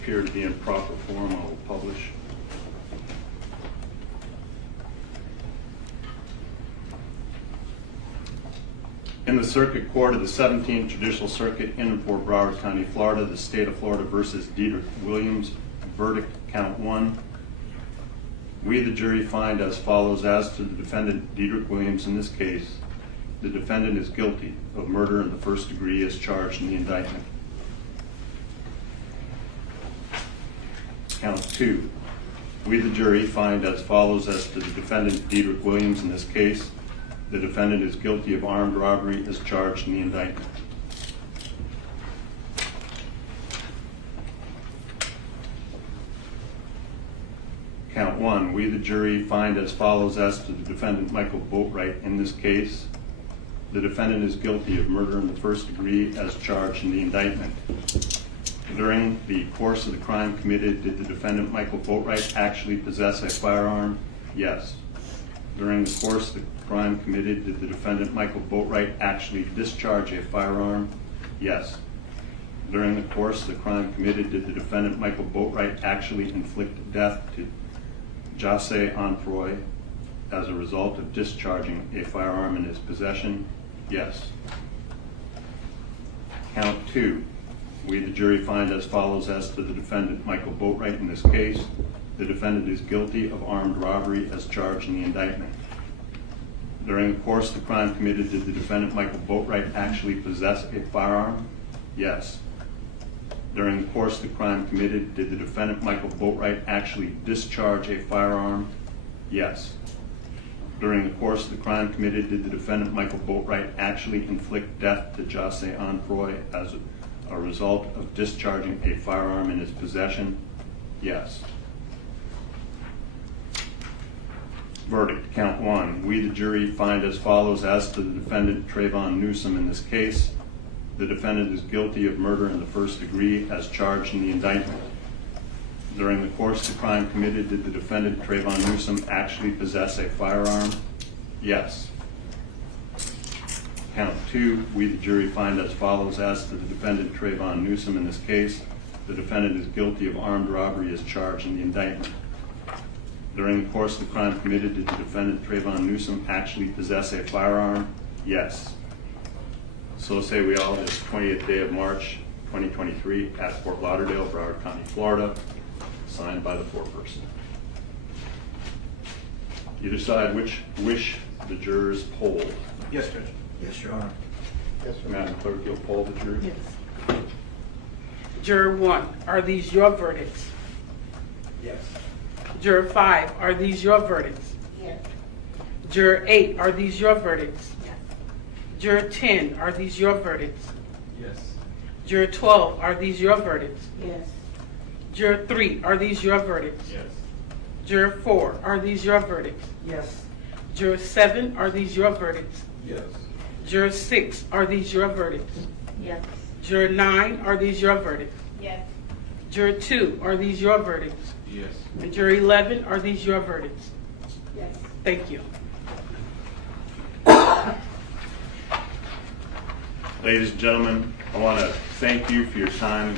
appear to be in proper form, I will publish. In the Circuit Court of the 17th Judicial Circuit in and for Broward County, Florida, the State of Florida versus Derrick Williams, verdict count 1. We, the jury, find as follows: as to the defendant, Derrick Williams, in this case, the defendant is guilty of murder in the first degree as charged in the indictment. Count 2. We, the jury, find as follows: as to the defendant, Derrick Williams, in this case, the defendant is guilty of armed robbery as charged in the indictment. Count 1. We, the jury, find as follows: as to the defendant, Michael Boatwright, in this case, the defendant is guilty of murder in the first degree as charged in the indictment. During the course of the crime committed, did the defendant, Michael Boatwright, actually possess a firearm? Yes. During the course of the crime committed, did the defendant, Michael Boatwright, actually discharge a firearm? Yes. During the course of the crime committed, did the defendant, Michael Boatwright, actually inflict death to Jahseh Onfroy as a result of discharging a firearm in his possession? Yes. Count 2. We, the jury, find as follows: as to the defendant, Michael Boatwright, in this case, the defendant is guilty of armed robbery as charged in the indictment. During the course of the crime committed, did the defendant, Michael Boatwright, actually possess a firearm? Yes. During the course of the crime committed, did the defendant, Michael Boatwright, actually discharge a firearm? Yes. During the course of the crime committed, did the defendant, Michael Boatwright, actually inflict death to Jahseh Onfroy as a result of discharging a firearm in his possession? Yes. Verdict. Count 1. We, the jury, find as follows: as to the defendant, Trayvon Newsome, in this case, the defendant is guilty of murder in the first degree as charged in the indictment. During the course of the crime committed, did the defendant, Trayvon Newsome, actually possess a firearm? Yes. Count 2. We, the jury, find as follows: as to the defendant, Trayvon Newsome, in this case, the defendant is guilty of armed robbery as charged in the indictment. During the course of the crime committed, did the defendant, Trayvon Newsome, actually possess a firearm? Yes. So say we all, this 20th day of March, 2023, at Fort Lauderdale, Broward County, Florida, signed by the foreperson. You decide which wish the jurors polled. Yes, Judge. Yes, Your Honor. Yes, sir. Madam Clerk, you'll poll the jury? Yes. Juror 1, are these your verdicts? Yes. Juror 5, are these your verdicts? Yes. Juror 8, are these your verdicts? Yes. Juror 10, are these your verdicts? Yes. Juror 12, are these your verdicts? Yes. Juror 3, are these your verdicts? Yes. Juror 4, are these your verdicts? Yes. Juror 7, are these your verdicts? Yes. Juror 6, are these your verdicts? Yes. Juror 9, are these your verdicts? Yes. Juror 2, are these your verdicts? Yes. And Juror 11, are these your verdicts? Yes. Thank you. Ladies and gentlemen, I want to thank you for your time and